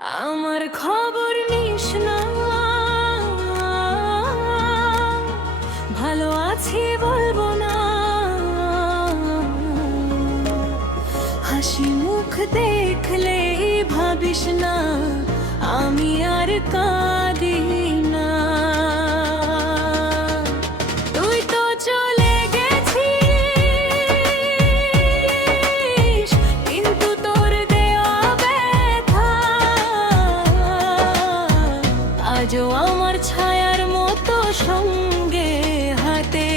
আমার খবর নিস না, ভালো আছি বলবো না, হাসি মুখ দেখলে ভাবিস না আমি আর কাঁদি না। তুই তো চলে গেছিস, কিন্তু তোর দেওয়া ব্যথা আজও আমার ছায়ার মতো সঙ্গে হাতে।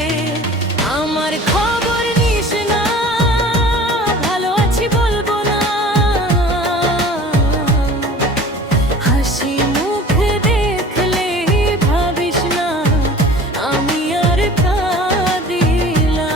আমার খবর নিস না, ভালো আছি বলবো না, হাসি মুখ দেখলে ভাবিস না আমি আর কাঁদি না।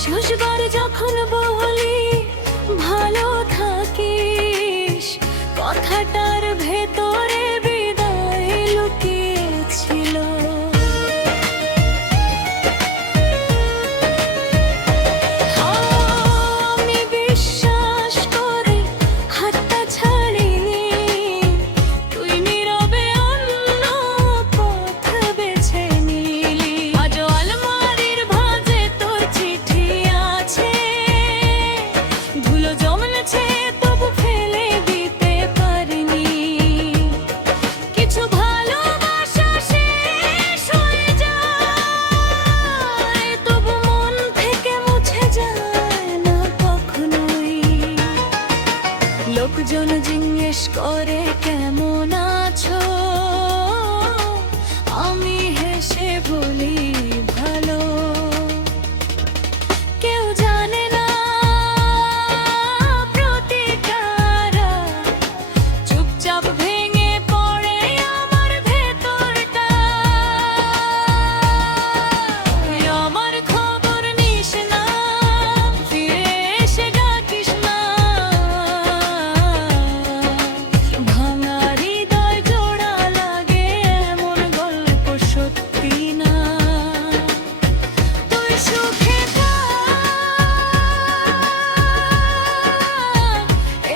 শেষবার যখন বলি ভালো থাকিস, কথাটার ভেতরে বিদায় লুকিয়েছিল। আমি বিশ্বাস করে হাতটা ছাড়িনি, তুই নীরবে অন্য পথ বেছে নিলি। আজও আলমারির ভাঁজে তোর চিঠি আছে, ধুলো জমেছে তবু ফেলে দিতে পারিনি। কিছু ভালোবাসা শেষ হয়ে যায়, তবু মন থেকে মুছে যায় না কখনোই। লোকজন জিজ্ঞেস করে কেমন আছো, আমি হেসে বলি ভালো। কেউ জানে না প্রতিকারা চুপচাপ ভেঙে পড়ে আমার ভেতরটা। আমার খবর নিস না, ফিরে এসে ডাকিস না, ভাঙা হৃদয় জোড়া লাগে এমন গল্প সত্যি না। তুই সুখে থাক,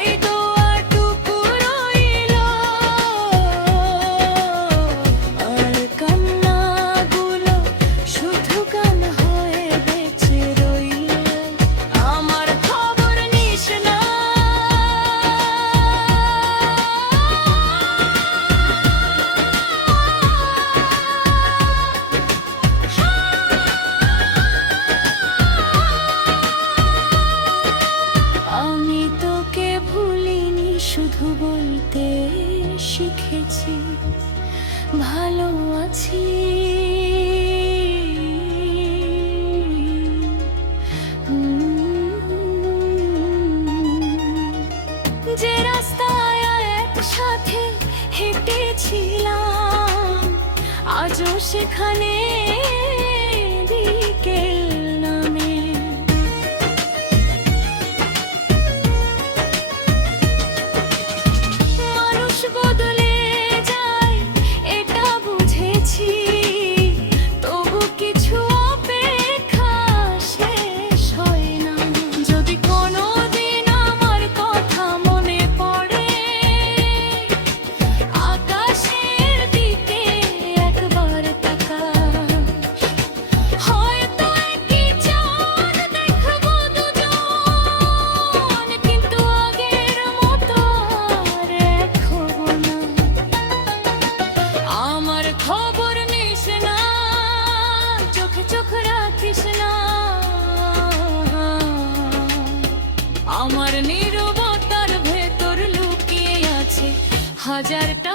এই দোয়াটুকু রইল, আর কান্নাগুলো শুধু গান হয়ে বেঁচে রইল। আমার খবর নিস না, আমি তোকে ভুলিনি, শুধু বলতে শিখেছি ভালো আছি। যে রাস্তায় একসাথে হেঁটেছিলাম, আজও সেখানে বিকেল নামে। মানুষ বদলে যায় এটা বুঝেছি, তবু কিছু অপেক্ষা শেষ হয় না। যদি কোনোদিন আমার কথা মনে পড়ে, আকাশের দিকে একবার তাকা, হয়তো একই চাঁদ দেখবো দুজন, কিন্তু আগের মতো আর এক হবো না। আমার খবর নিস না, চোখে চোখ রাখিস না, আমার নীরবতার ভেতর লুকিয়ে আছে হাজারটা